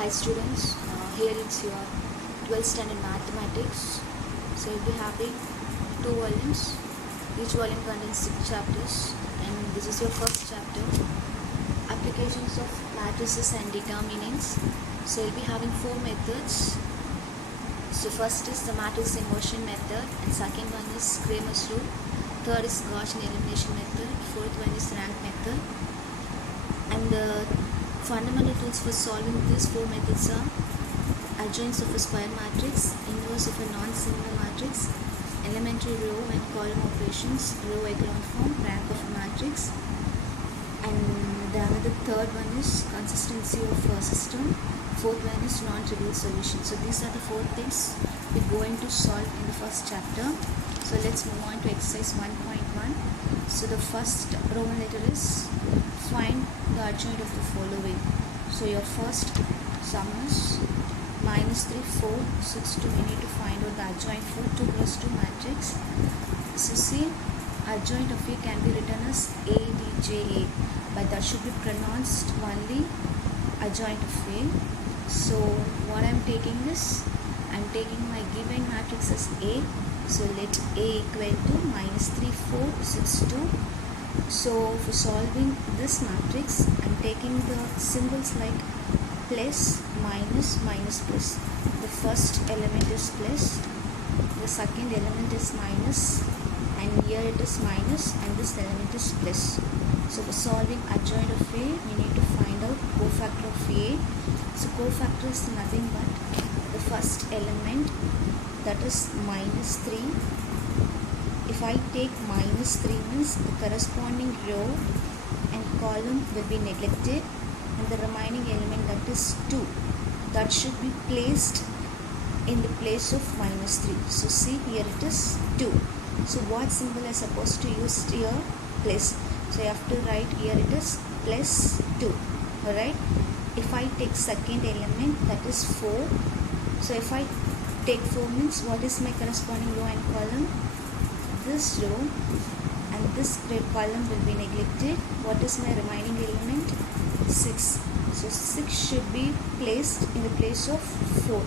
Hi students, here it's your 12th standard mathematics. So you'll be having two volumes. Each volume contains 6 chapters, and this is your first chapter, applications of matrices and determinants. So you'll be having 4 methods. So first is the matrix inversion method, and second one is Cramer's rule, third is Gaussian elimination method, fourth one is rank method. And the fundamental tools for solving these 4 methods are adjoints of a square matrix, inverse of a non-similar matrix, elementary row and column operations, row echelon form, rank of a matrix. And the third one is consistency of a system, fourth one is non-trivial solution. So these are the 4 things we're going to solve in the first chapter. So let's move on to exercise 1.1. So the first Roman letter is find the adjoint of the following. So your first sum is -3, 4, 6, 2. We need to find out the adjoint for 2 plus 2 matrix. So see, adjoint of A can be written as ADJA, but that should be pronounced only adjoint of A. So what I'm taking is, I'm taking my given matrix as A. So let A equal to -3, 4, 6, 2. So for solving this matrix, I'm taking the symbols like plus, minus, minus, plus. The first element is plus, the second element is minus, and here it is minus, and this element is plus. So for solving adjoint of A, we need to find out cofactor of A. So cofactor is nothing but the first element, that is -3. If I take -3 means the corresponding row and column will be neglected, and the remaining element, that is 2, that should be placed in the place of -3. So see, here it is 2. So what symbol I supposed to use here? Plus. So you have to write here it is plus 2. Alright. If I take second element, that is 4. So if I take 4 means what is my corresponding row and column? This row and this column will be neglected. What is my remaining element? 6. So 6 should be placed in the place of 4.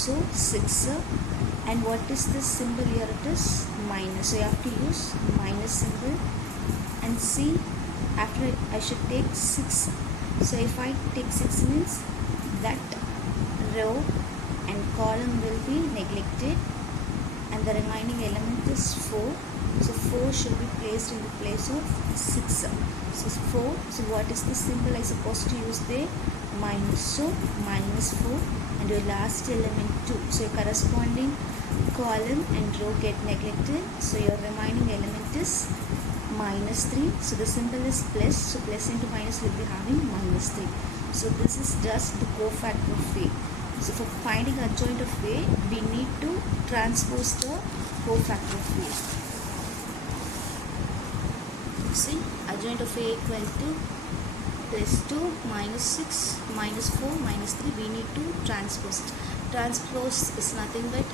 So 6. And what is this symbol here? It is minus. So you have to use minus symbol. And see, after I should take 6. So if I take 6 means that row and column will be neglected, and the remaining element is 4. So 4 should be placed in the place of 6. So 4. So what is the symbol I supposed to use there? Minus. So -4, and your last element 2. So your corresponding column and row get neglected. So your remaining element is -3. So the symbol is plus. So plus into minus will be having -3. So this is just the cofactor of A. So for finding adjoint of A, we need to transpose the cofactor of A. See, adjoint of A equal to +2, -6, -4, -3. We need to transpose. Transpose is nothing but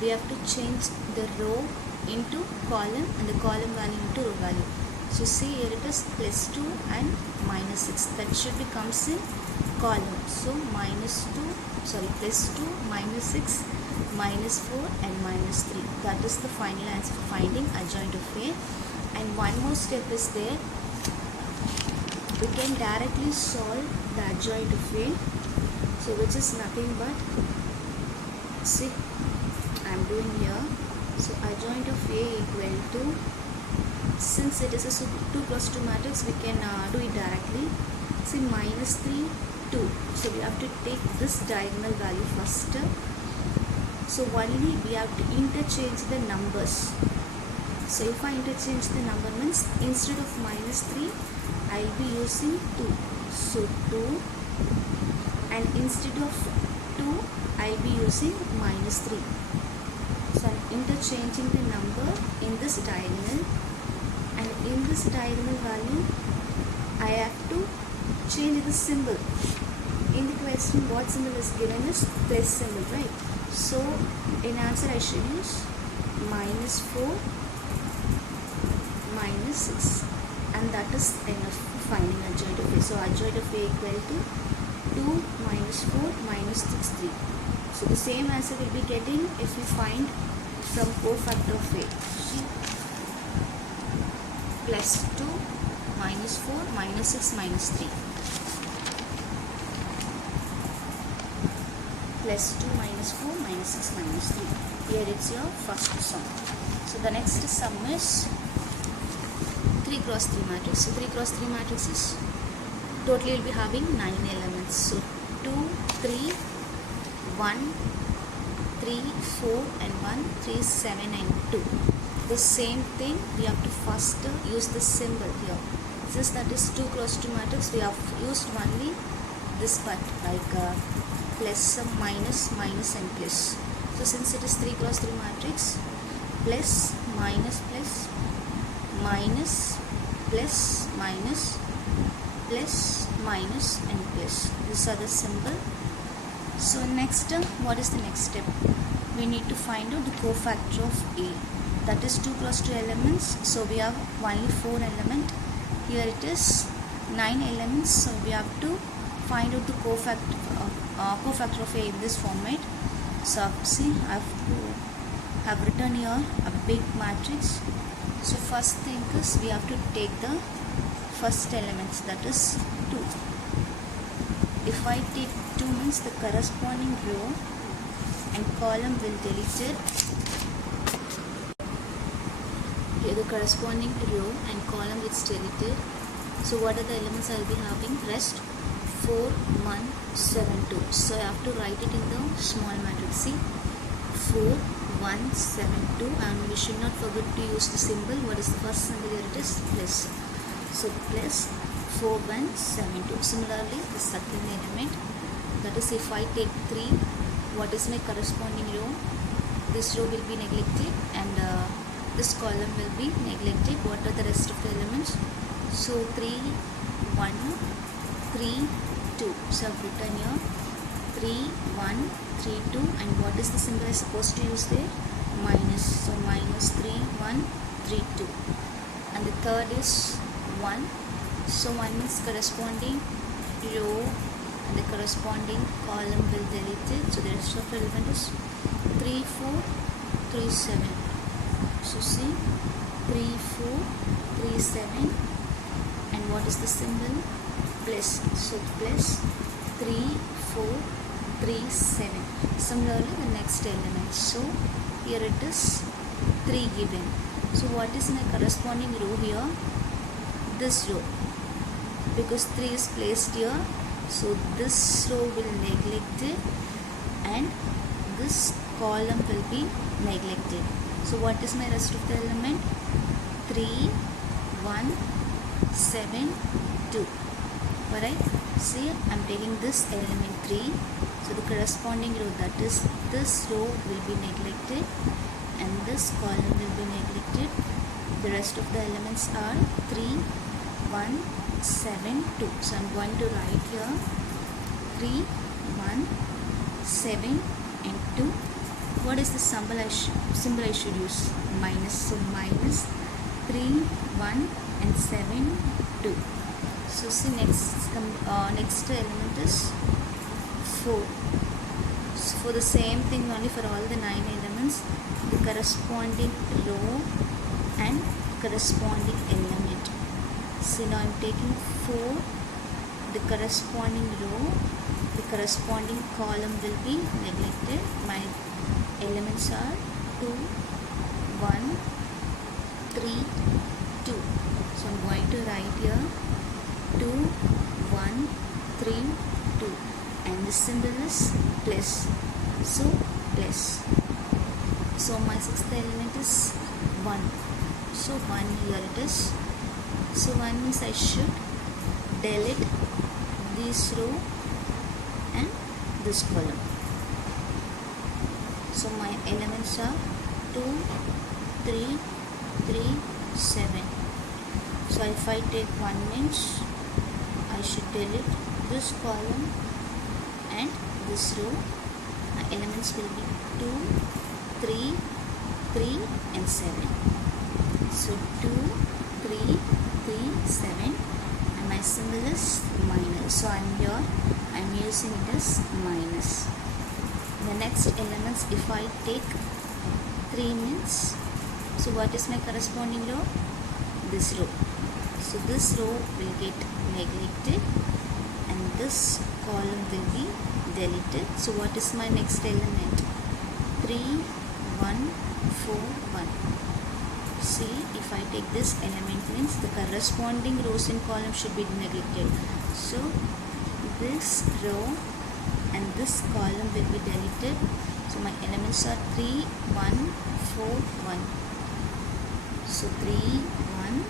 we have to change the row into column and the column value into row value. So see, here it is +2 and -6. That should be comes in column. So +2, -6, -4 and -3. That is the final answer for finding adjoint of A. And one more step is there. We can directly solve the adjoint of A. So which is nothing but, see, I am doing here. So adjoint of A equal to, since it is a 2 plus 2 matrix, we can do it directly. See, -3, 2. So we have to take this diagonal value first. So only we have to interchange the numbers. So if I interchange the number means instead of -3, I will be using 2. So 2, and instead of 2, I will be using -3. So I'm interchanging the number in this diagonal, and in this diagonal value, I have to change the symbol. In the question, what symbol is given is plus symbol, right? So in answer, I should use -4, -6, and that is enough for finding adjoint of A. So adjoint of A equal to 2 minus 4 minus 6 3. So the same answer will be getting if we find from cofactor of A. See, plus 2 minus 4 minus 6 minus 3. Plus 2 minus 4 minus 6 minus 3. Here it's your first sum. So the next sum is 3 cross 3 matrix. So 3 cross 3 matrices totally will be having 9 elements. So 2, 3, 1, 3, 4 and 1, 3, 7 and 2. The same thing we have to first use the symbol here. Since that is 2 cross 2 matrix, we have used only this part like plus, minus, minus and plus. So since it is 3 cross 3 matrix, plus, minus, plus, minus, plus, minus, plus, minus and plus. These are the symbol. So next, what is the next step? We need to find out the cofactor of A. That is 2 cross 2 elements. So we have only 4 elements. Here it is 9 elements. So we have to find out the cofactor of A in this format. So see, I have written here a big matrix. So first thing is we have to take the first elements, that is 2. If I take 2 means the corresponding row and column will delete it. Here the corresponding row and column is deleted. So what are the elements I will be having? Rest 4, 1, 7, 2. So I have to write it in the small matrix. See, 4, 1, 7, 2, and we should not forget to use the symbol. What is the first symbol? Here it is plus. So plus 4, 1, 7, 2. Similarly, the second element, that is if I take 3, what is my corresponding row? This row will be neglected and this column will be neglected. What are the rest of the elements? So 3, 1, 3, 2. So I've written here 3, 1, 3, 2, and what is the symbol I supposed to use there? Minus. So minus 3, 1, 3, 2. And the third is 1. So 1 is corresponding row and the corresponding column will delete it. So the rest of the element is 3, 4, 3, 7. So see, 3, 4, 3, 7, and what is the symbol? Plus. So plus 3, 4, 3, 7. Similarly the next element. So here it is 3 given. So what is my corresponding row here? This row, because 3 is placed here. So this row will neglect it and this column will be neglected. So what is my rest of the element? 3, 1, 7, 2. Alright, see, I am taking this element 3. So the corresponding row, that is this row will be neglected and this column will be neglected. The rest of the elements are 3, 1, 7, 2. So I am going to write here 3, 1, 7 and 2. What is the symbol I should use? Minus. So minus 3, 1 and 7, 2. So see, next element is 4. So for the same thing only for all the 9 elements, the corresponding row and corresponding element. So now I am taking 4, the corresponding row, the corresponding column will be neglected. My elements are 2, 1, 3, 2. So I am going to write here 2, 1, 3, 2, and the symbol is plus. So plus. So my sixth element is 1. So 1, here it is. So 1 means I should delete this row and this column. So my elements are 2, 3, 3, 7. So if I take 1 means I should delete this column and this row. My elements will be 2, 3, 3 and 7. So 2, 3, 3, 7, and my symbol is minus. So I am using it as minus. The next elements, if I take 3 means, so what is my corresponding row? This row. So this row will get neglected and this column will be deleted. So what is my next element? 3, 1, 4, 1. See, if I take this element means the corresponding rows and columns should be neglected. So this row and this column will be deleted. So my elements are 3, 1, 4, 1. So 3, 1,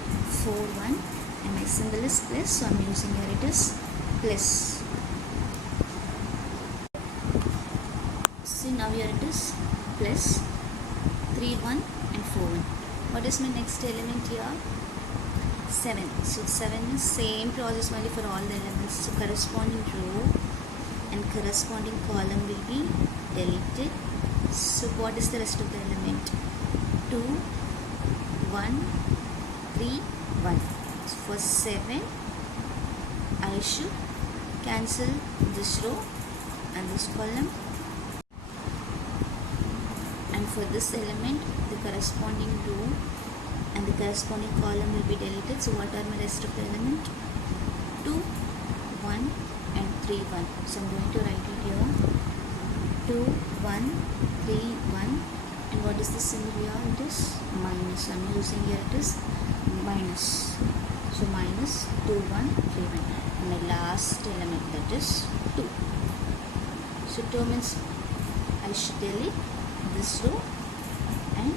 4, 1 and my symbol is plus. So I'm using here it is plus. See, now here it is plus 3, 1 and 4, 1. What is my next element here? 7. So 7 is same process only for all the elements. So corresponding row and corresponding column will be deleted. So what is the rest of the element? 2, 1, 3, 1. So for 7 I should cancel this row and this column, and for this element the corresponding row and the corresponding column will be deleted. So what are my rest of the element? 2, 1 and 3, 1. So I'm going to write it here. 2, 1, 3, 1. And what is the symbol here? It is minus. I'm using here it is minus. So minus 2, 1, 3, 1. And my last element, that is 2. So 2 means I should delete this row and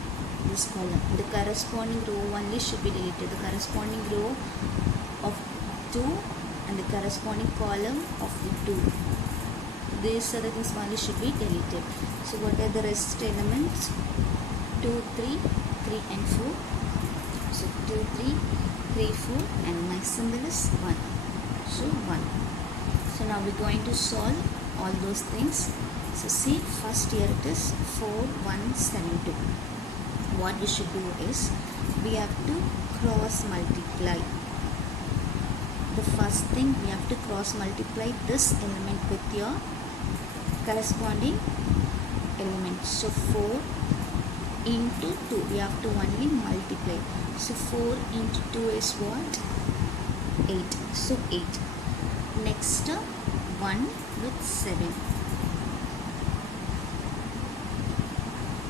this column. The corresponding row only should be deleted. The corresponding row of 2 and the corresponding column of the 2. These other things only should be deleted. So what are the rest elements? 2, 3, 3 and 4. So 2, 3, 3, 4 and my symbol is 1. So 1. So now we're going to solve all those things. So see, first here it is 4, 1, 7, 2. What we should do is, we have to cross multiply. The first thing, we have to cross multiply this element with your corresponding element. So 4 into 2, we have to only multiply. So 4 into 2 is what? 8. So 8. Next 1 with 7.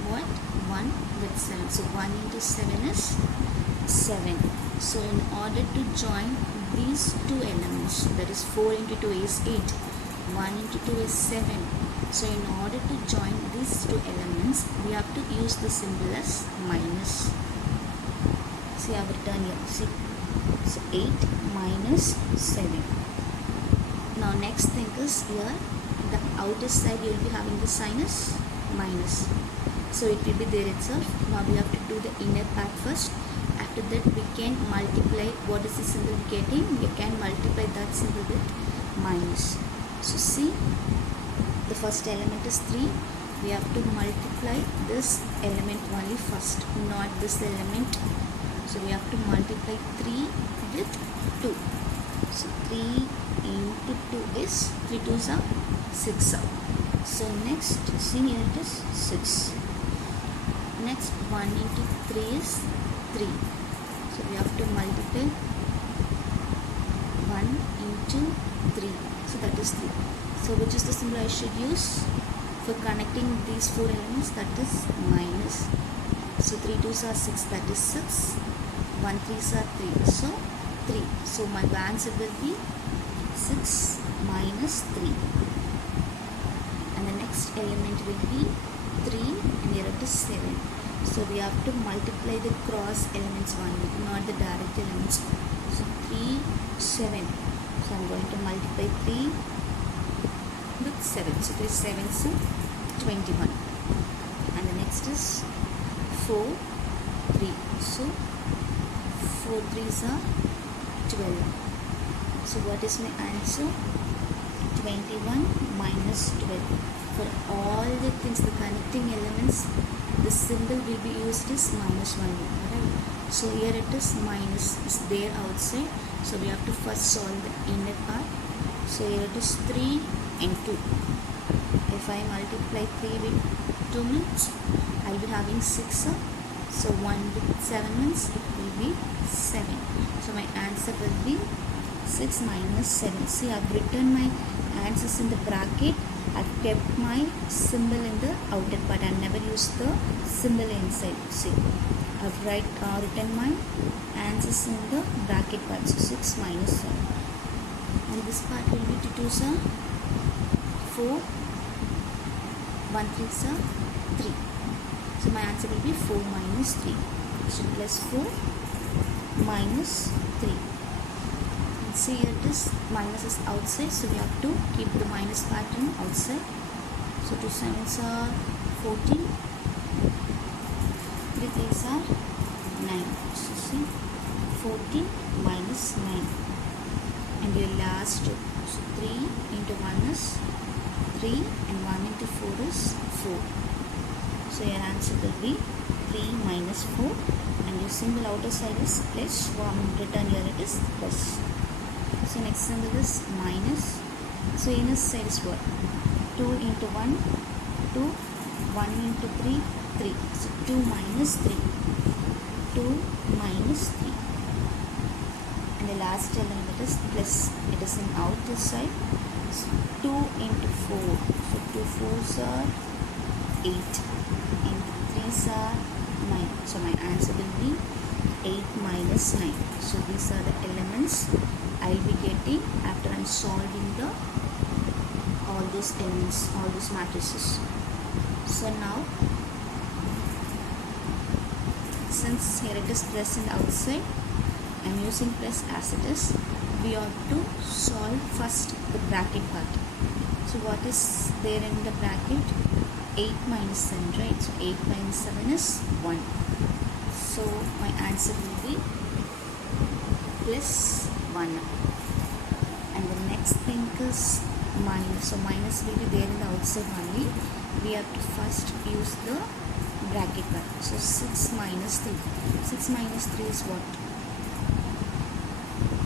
What? 1 with 7. So 1 into 7 is 7. So in order to join these two elements, that is 4 into 2 is 8. 1 into 2 is 7. So in order to join these two elements, we have to use the symbol as minus. See, I have written here. See, so 8 minus 7. Now next thing is here, the outer side you will be having the sign as minus. So it will be there itself. Now we have to do the inner part first. After that we can multiply. What is the symbol getting? We can multiply that symbol with minus. So see, the first element is 3. We have to multiply this element only first, not this element. So we have to multiply 3 with 2. So 3 into 2 is 3 2s are 6. So next, see here it is 6. Next 1 into 3 is 3. So we have to multiply 1 into 3. So that is 3. So which is the symbol I should use for connecting these 4 elements? That is minus. So 3 2s are 6, that is 6. 1 3s are 3. So 3. So my answer will be 6 minus 3. And the next element will be 3 and here it is 7. So we have to multiply the cross elements only, not the direct elements. So 3, 7. So I'm going to multiply 3 with 7. So 3 7s are 21. And the next is 4, 3. So 4 3s are 12. So what is my answer? 21 minus 12. For all the things, the connecting elements, the symbol will be used as minus 1. Right? So here it is minus is there outside. So we have to first solve the inner part. So here it is 3 and 2. If I multiply 3 with 2 means I will be having 6. So 1 with 7 means it will be 7. So my answer will be 6 minus 7. See, I have written my answers in the bracket. I have kept my symbol in the outer part. I have never used the symbol inside. See, I have written my answers in the bracket part. So 6 minus 7. And this part will be 2 2s are 4, 1 3s are 3. So my answer will be 4 minus 3. So plus 4 minus 3. And see, here it is, minus is outside, so we have to keep the minus pattern outside. So 2 7s are 14, 3 3s are 9. So see, 14 minus 9. And your last two. So 3 into 1 is 3 and 1 into 4 is 4. So your answer will be 3 minus 4 and your symbol outer side is plus. Written here it is plus. So next symbol is minus. So inner side is what? 2 into 1, 2, 1 into 3, 3. So 2 minus 3. 2 minus 3. And the last element is plus. It is in outer side. So 2 into 4. So 2 4s are 8 and 3s are 9. So my answer will be 8 minus 9. So these are the elements I will be getting after I am solving all these elements, all these matrices. So now, since here it is plus in the outside, I am using plus as it is. We ought to solve first the bracket part. So what is there in the bracket? 8 minus 7, right? So 8 minus 7 is 1. So my answer will be plus 1. And the next thing is minus. So minus will be there in the outside only. We have to first use the bracket part. So 6 minus 3. 6 minus 3 is what?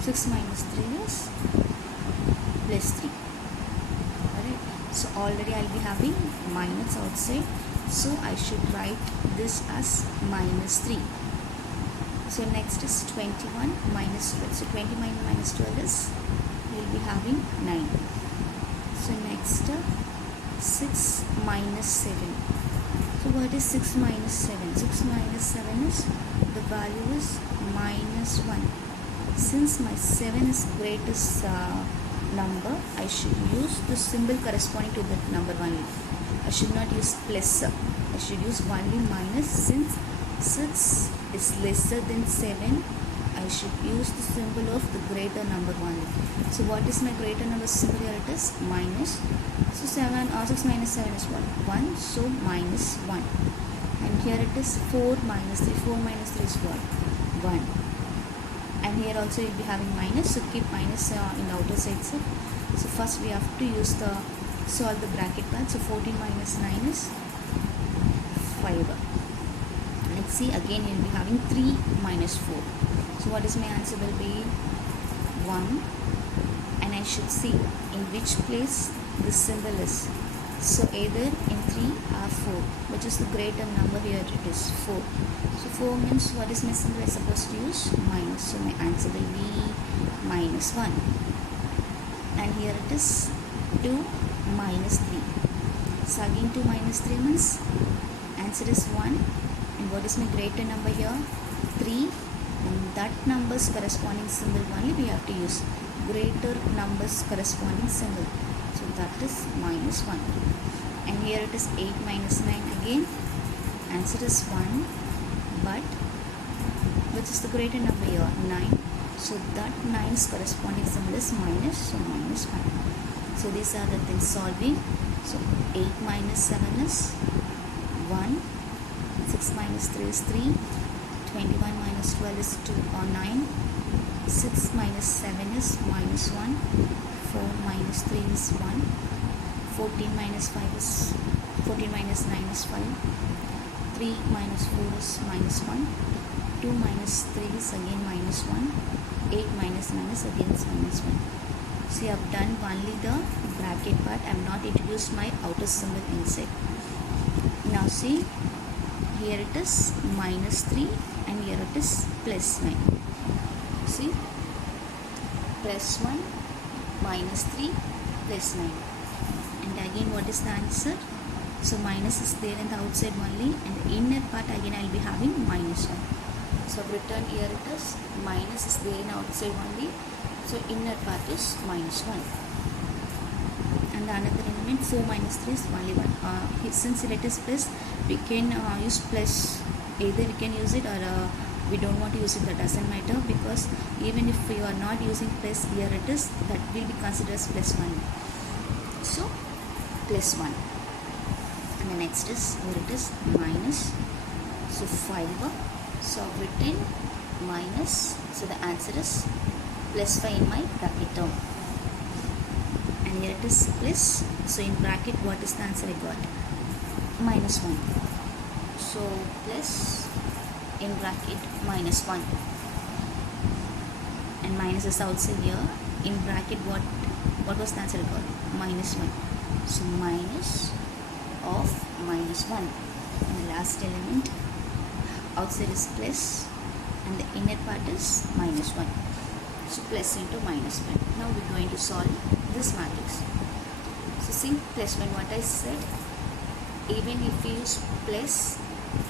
6 minus 3 is plus 3. Alright. So already I will be having minus outside. So I should write this as minus 3. So next is 21 minus 12. So 20 minus 12 is, we will be having 9. So next 6 minus 7. So what is 6 minus 7? 6 minus 7 is, the value is minus 1. Since my 7 is greatest number, I should use the symbol corresponding to that number only. I should not use plus. I should use only minus. Since 6 is lesser than 7, I should use the symbol of the greater number only. So what is my greater number symbol? Here it is minus. So 6 minus 7 is what? 1. So minus 1. And here it is 4 minus 3. 4 minus 3 is what? 1. And here also you will be having minus, so keep minus in the outer side. So first we have to use the solve the bracket part. So 14 minus 9 is 5. Let's see, again you will be having 3 minus 4. So what is my answer will be 1, and I should see in which place this symbol is. So either in 3 or 4, which is the greater number. Here it is 4. So 4 means what is my symbol I supposed to use? Minus. So my answer will be minus 1. And here it is 2 minus 3. So again 2 minus 3 means answer is 1. And what is my greater number here? 3. And that number's corresponding symbol only we have to use. Greater numbers corresponding symbol. So that is minus 1. And here it is 8 minus 9 again. Answer is 1. But which is the greater number here? 9. So that 9's corresponding symbol is minus. So minus 1. So these are the things solving. So 8 minus 7 is 1. 6 minus 3 is 3. 21 minus 12 is 2 or 9. 6 minus 7 is minus 1. 4 minus 3 is 1. 14 minus 5 is 14 minus 9 is 5. 3 minus 4 is minus 1. 2 minus 3 is again minus 1. 8 minus 9 is again minus 1. See, I've done only the bracket part. I have not introduced my outer symbol inside. Now see, here it is minus 3 and here it is plus 9. See, plus 1, minus 3, plus 9. And again, what is the answer? So minus is there in the outside only, and the inner part again I will be having minus 1. So I've written here it is minus is there in the outside only, so inner part is minus 1. And the another element 4 minus 3 is only 1. Since it is plus, we can use plus. Either you can use it or we don't want to use it, that doesn't matter, because even if you are not using plus, here it is, that will be considered as plus 1. So plus 1. And the next is, here it is minus, so 5. So I've written minus, so the answer is plus 5 in my bracket term. And here it is plus, so in bracket what is the answer I got? Minus 1. So plus in bracket minus 1. And minus is outside here. In bracket what was the answer I got? Minus 1. So minus of minus 1. And the last element outside is plus and the inner part is minus 1. So plus into minus 1. Now we're going to solve this matrix. So see, plus 1, what I said, even if we use plus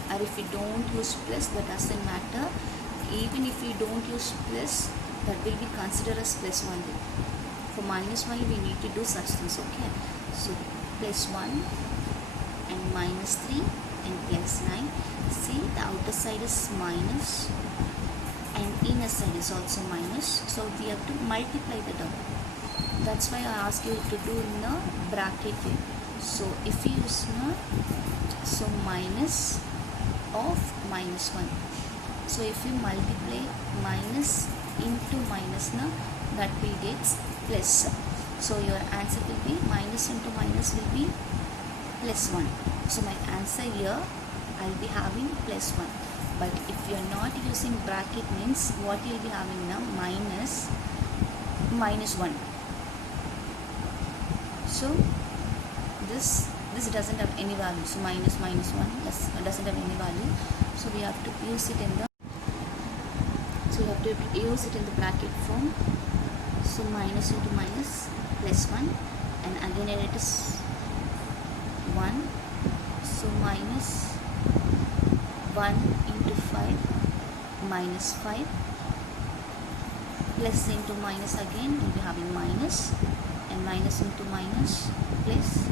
or if we don't use plus, that doesn't matter. Even if we don't use plus, that will be considered as plus 1. For minus 1 we need to do such things, okay? So plus 1 and minus 3 and plus 9. See, the outer side is minus and inner side is also minus, so we have to multiply the term. That's why I ask you to do in the bracket way. So if you use so minus of minus 1, so if you multiply minus into minus, that will get plus. So your answer will be minus into minus will be plus 1. So my answer here I will be having plus 1. But if you are not using bracket, means what you will be having now? Minus 1. So this doesn't have any value. So minus 1 doesn't have any value. So we have to use it in the bracket form. So minus into minus plus 1, and again it is 1. So minus 1 into 5 minus 5 plus into minus, again we will be having minus, and minus into minus plus,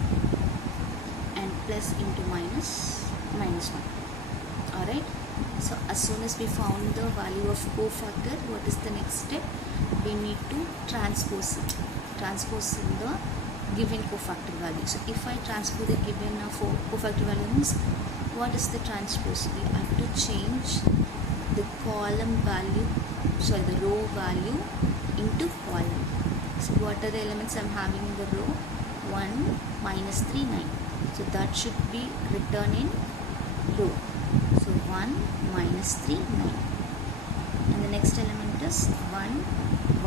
and plus into minus 1. Alright, so as soon as we found the value of cofactor, what is the next step? We need to transpose in the given cofactor value. So if I transpose the given cofactor value, means what is the transpose? We have to change the column value, the row value into column. So what are the elements I'm having in the row? 1, minus 3, 9. So that should be written in row. So 1, minus 3, 9. And the next element is 1,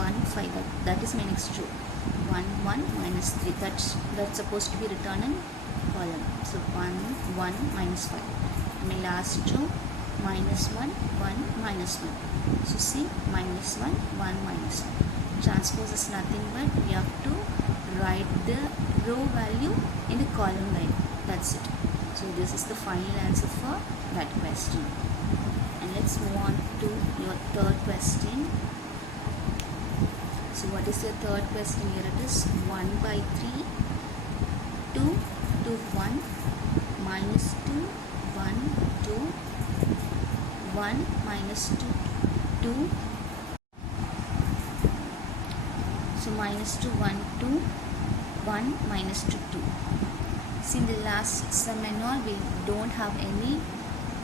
1, 5. That is my next row. 1, 1, minus 3. That's supposed to be written in column. So 1, 1, minus 5. And my last row, minus 1, 1, minus 1. So see, minus 1, 1, minus 1. Transpose is nothing but we have to write the row value in the column line. That's it. So this is the final answer for that question. And let's move on to your third question. So what is your third question? Here it is 1 by 3, 2 to 1, minus 2, 1, 2, 1, minus 2, 2. So minus 2, 1, 2, 1, minus 2, 2. See, in the last sum and all, we don't have any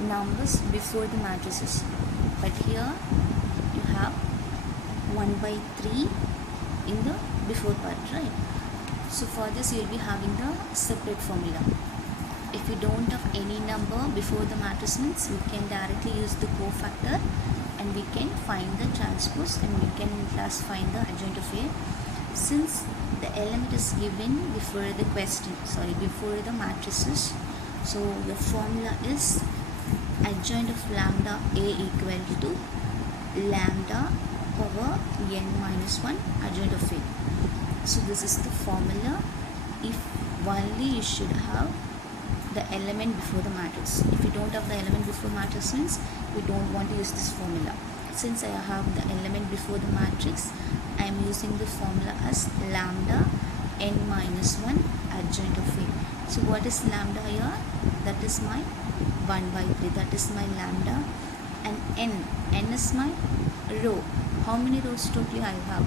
numbers before the matrices. But here you have 1 by 3 in the before part, right? So for this you will be having the separate formula. If you don't have any number before the matrix, means we can directly use the cofactor and we can find the transpose, and we can thus find the adjoint of A. Since the element is given before the question, before the matrices, so the formula is adjoint of lambda A equal to lambda power n minus 1 adjoint of A. So this is the formula if only you should have the element before the matrix. If you don't have the element before matrix means we don't want to use this formula. Since I have the element before the matrix, I am using the formula as lambda n minus 1 adjoint of A. So what is lambda here? That is my 1 by 3. That is my lambda. And n is my row. How many rows totally I have?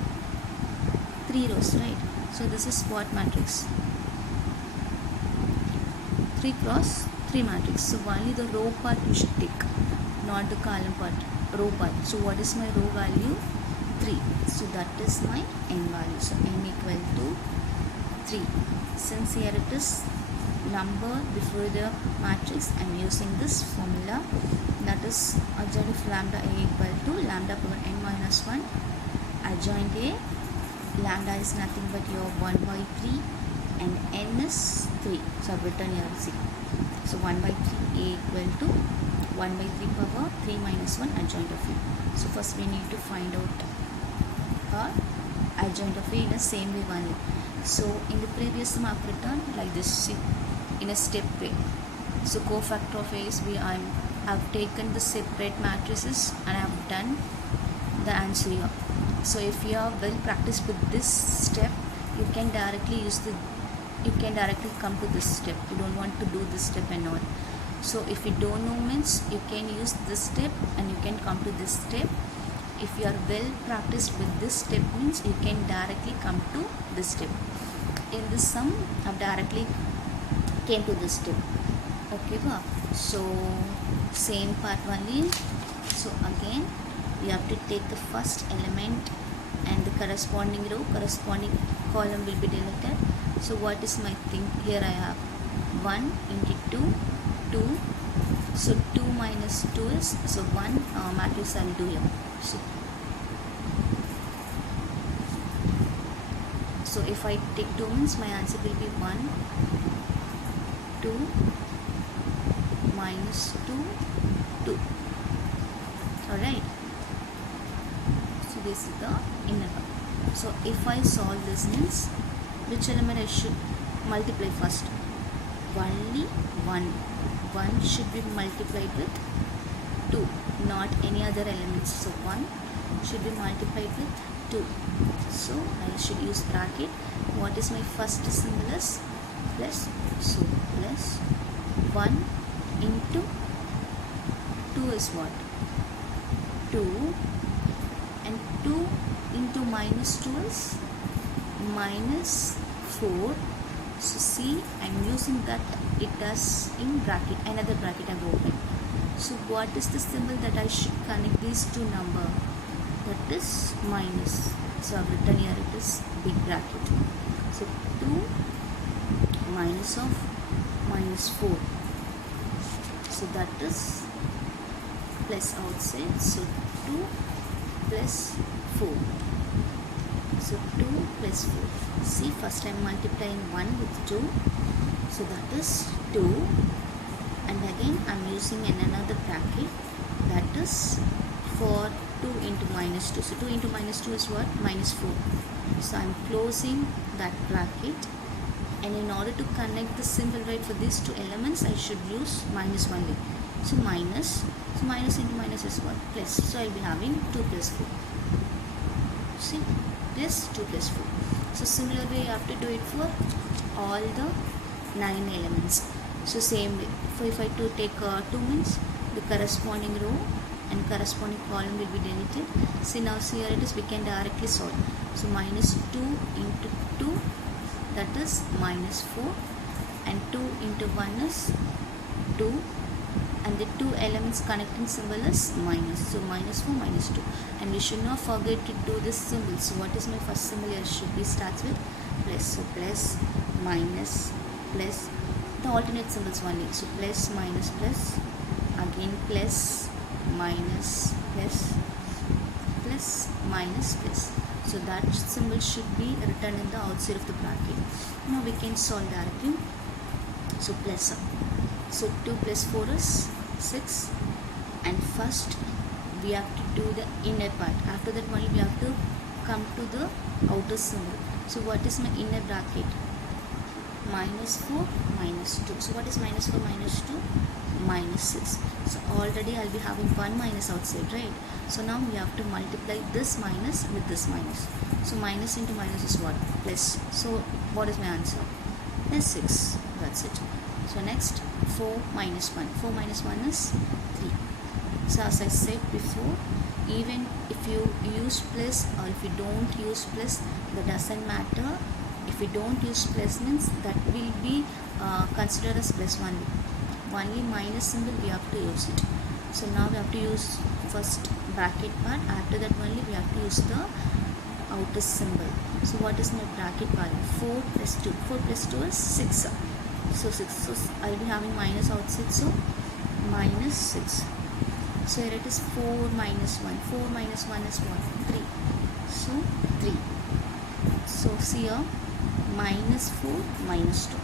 3 rows, right? So this is what matrix? 3 cross 3 matrix. So only the row part you should take, not the column part, row part. So what is my row value? 3. So that is my n value. So n equal to 3. Since here it is number before the matrix, I am using this formula, that is adjoint of lambda A equal to lambda power n minus 1 adjoint A. Lambda is nothing but your 1 by 3 and n is 3. So I have written here C. So 1 by 3 A equal to 1 by 3 power 3 minus 1 adjoint of A. So first we need to find out our adjoint of A in the same way only. So in the previous sum I have written like this in a step way. So cofactor of A is I have taken the separate matrices and I have done the answer here. So if you are well practiced with this step, you can directly come to this step. You don't want to do this step and all. So if you don't know means you can use this step and you can come to this step. If you are well practiced with this step means you can directly come to this step. In this sum, I have directly came to this step. Okay, so same part only. So again you have to take the first element and the corresponding row, corresponding column will be deleted. So what is my thing? Here I have 1 into 2, 2. So 2 minus 2 is, so 1 matrix I will do here. So if I take 2 means my answer will be 1, 2, minus 2, 2. Alright. So this is the inner part. So if I solve this means which element I should multiply first? Only 1. 1 should be multiplied with 2, not any other elements. So 1 should be multiplied with 2. So I should use bracket. What is my first symbol is? Plus. So plus 1 into 2 is what? 2, and 2 into minus 2 is minus 4. So see, I am using that it as in bracket, another bracket I have opened. So what is the symbol that I should connect these two numbers? That is minus. So I have written here it is big bracket. So 2 minus of minus 4. So that is plus outside. So 2 plus 4. So 2 plus 4. See, first I am multiplying 1 with 2. So that is 2. And again I am using another bracket. That is for 2 into minus 2. So 2 into minus 2 is what? Minus 4. So I am closing that bracket. And in order to connect the symbol right for these two elements, I should use minus only. So minus. So minus into minus is what? Plus. So I will be having 2 plus 4. See? Plus 2 plus 4. So similar way you have to do it for all the 9 elements. So same way. So if I to take 2 means the corresponding row and corresponding column will be deleted. See now here it is, we can directly solve. So minus 2 into 2, that is minus 4, and 2 into 1 is 2, and the two elements connecting symbol is minus. So minus 4 minus 2, and we should not forget to do this symbol. So what is my first symbol here? Should be starts with plus. So plus, minus, plus, the alternate symbols only. So plus, minus, plus, again plus, minus, plus, plus, minus, plus. So that symbol should be written in the outside of the bracket. Now we can solve directly. So plus. So 2 plus 4 is 6. And first we have to do the inner part. After that only we have to come to the outer symbol. So what is my inner bracket? Minus 4 minus 2. So what is minus 4 minus 2? Minus 6. So already I'll be having 1 minus outside, right? So now we have to multiply this minus with this minus. So minus into minus is what? Plus. So what is my answer? Plus 6. That's it. So next 4 minus 1. 4 minus 1 is 3. So as I said before, even if you use plus or if you don't use plus, that doesn't matter. If you don't use plus means that will be considered as plus only. Only minus symbol we have to use it. So now we have to use first bracket part. After that only we have to use the outer symbol. So what is my bracket value? 4 plus 2. 4 plus 2 is 6. So 6. So I'll be having minus outside. So minus 6. So here it is 4 minus 1. 4 minus 1 is what? 3. So 3. So see here minus 4 minus 2.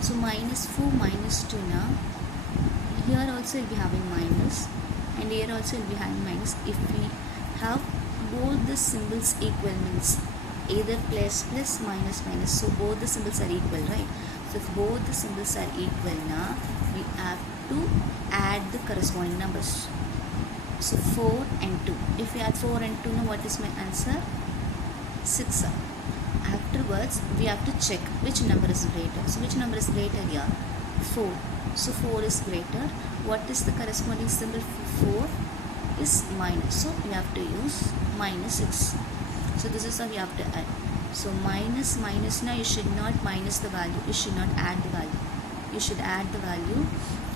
So minus 4 minus 2 now. Here also we'll be having minus and here also we'll be having minus. If we have both the symbols equal means either plus plus minus minus. So both the symbols are equal, right? So if both the symbols are equal now, we have to add the corresponding numbers. So 4 and 2. If we add 4 and 2 now, what is my answer? 6. Afterwards we have to check which number is greater. So which number is greater here? 4. So 4 is greater. What is the corresponding symbol for 4? Is minus. So we have to use minus 6. So this is how we have to add. So minus minus, now you should not minus the value, you should not add the value, you should add the value.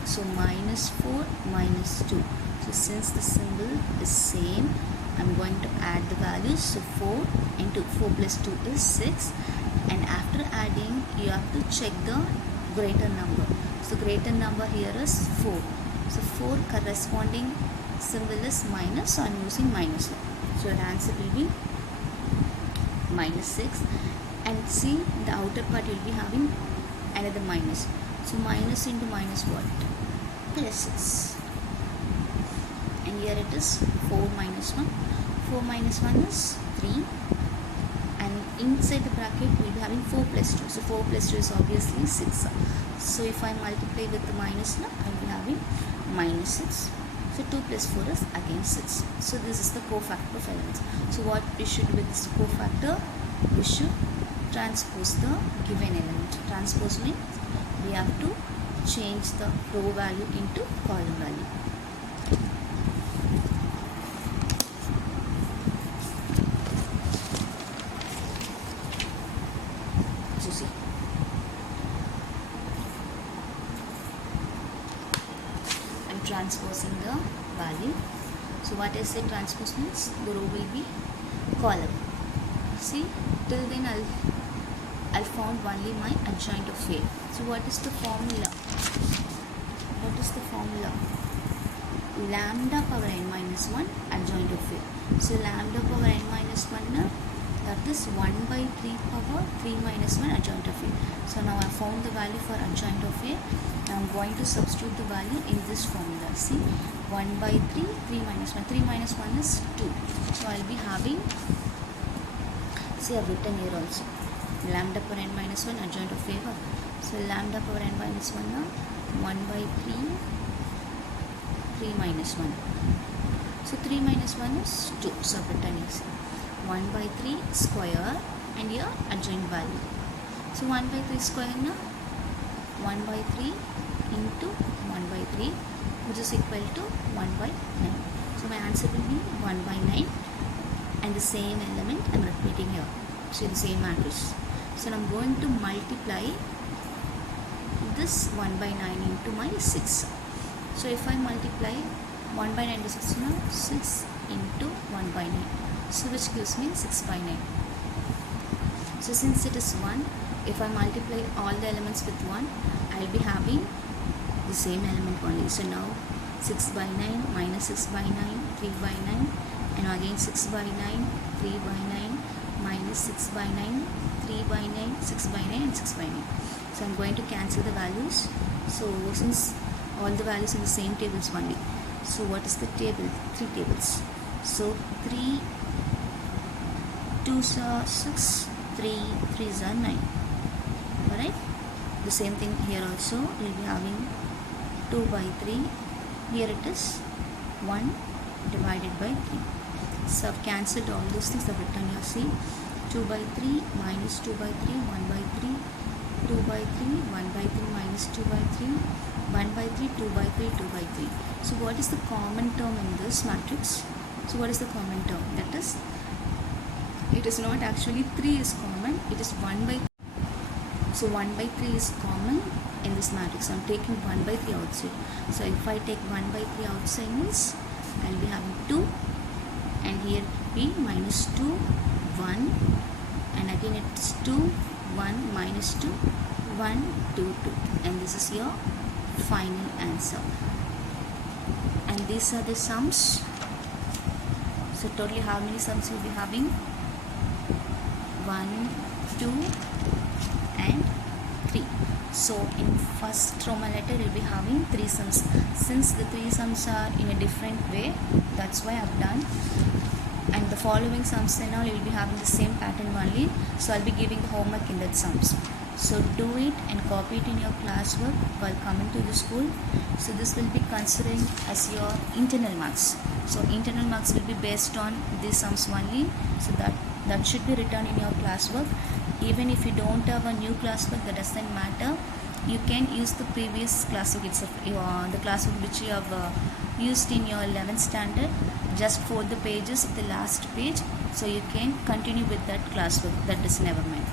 So minus 4 minus 2. So since the symbol is same, I'm going to add the values. So 4 into 4 plus 2 is 6, and after adding you have to check the greater number. So greater number here is 4. So 4 corresponding symbol is minus, so I'm using minus. So your answer will be minus 6. And see, in the outer part you'll be having another minus. So minus into minus what? Plus 6. And here it is 4 minus 1. 4 minus 1 is 3. And inside the bracket we'll be having 4 plus 2. So 4 plus 2 is obviously 6. So if I multiply with the minus now, I'll be having minus 6. So 2 plus 4 is again 6. So this is the cofactor of elements. So what we should do with this cofactor? We should transpose the given element. Transpose means we have to change the row value into column value. So see, I'm transposing the value. So what I say transpose means the row will be column. See, till then I'll found only my adjoint of A. So what is the formula? What is the formula? Lambda power n minus 1 adjoint of A. So lambda power n minus 1 now, that is 1 by 3 power 3 minus 1 adjoint of A. So now I found the value for adjoint of A. Now I'm going to substitute the value in this formula. See, 1 by 3, 3 minus 1. 3 minus 1 is 2. So I'll be having, see, I've written here also lambda power n minus 1 adjoint of A. So lambda power n minus 1 now, 1 by 3, 3 minus 1. So 3 minus 1 is 2. So I've written here 1 by 3 square and here adjoint value. So 1 by 3 square now, 1 by 3 into 1 by 3, which is equal to 1 by 9. So my answer will be 1 by 9, and the same element I'm repeating here. So the same matrix. So I'm going to multiply this 1 by 9 into my 6. So if I multiply 1 by 9 into 6 now, 6 into 1 by 9. So which gives me 6 by 9. So since it is 1, if I multiply all the elements with 1, I'll be having the same element only. So now 6 by 9 minus 6 by 9, 3 by 9, and again 6 by 9, 3 by 9 minus 6 by 9, 3 by 9, 6 by 9 and 6 by 9. So I'm going to cancel the values. So since all the values in the same tables only, so what is the table? 3 tables. So 3 2s are 6, 3 3s are 9. Alright, the same thing here also. We'll be having 2 by 3. Here it is 1 divided by 3. So I've cancelled all those things. I've written here, see, 2 by 3 minus 2 by 3, 1 by 3, 2 by 3, 1 by 3 minus 2 by 3, 1 by 3, 2 by 3, 2 by 3. So what is the common term in this matrix? So what is the common term? That is, it is not actually 3 is common, it is 1 by 3. So 1 by 3 is common in this matrix. So I'm taking 1 by 3 outside. So if I take 1 by 3 outside means I'll be having 2, and here be minus 2, 1, and again it's 2, 1, minus 2, 1, 2, 2, and this is your final answer. And these are the sums. So totally how many sums you'll be having? 1, 2 and 3. So in first Roman letter you'll be having 3 sums. Since the 3 sums are in a different way, that's why I've done. And the following sums and all, you'll be having the same pattern only. So I'll be giving the homework in that sums. So do it and copy it in your classwork while coming to the school. So this will be considering as your internal marks. So internal marks will be based on these sums only. So that should be written in your classwork. Even if you don't have a new classwork, that doesn't matter. You can use the previous classwork itself, the classwork which you have used in your 11th standard. Just fold the pages of the last page, so you can continue with that classwork. That is never mind.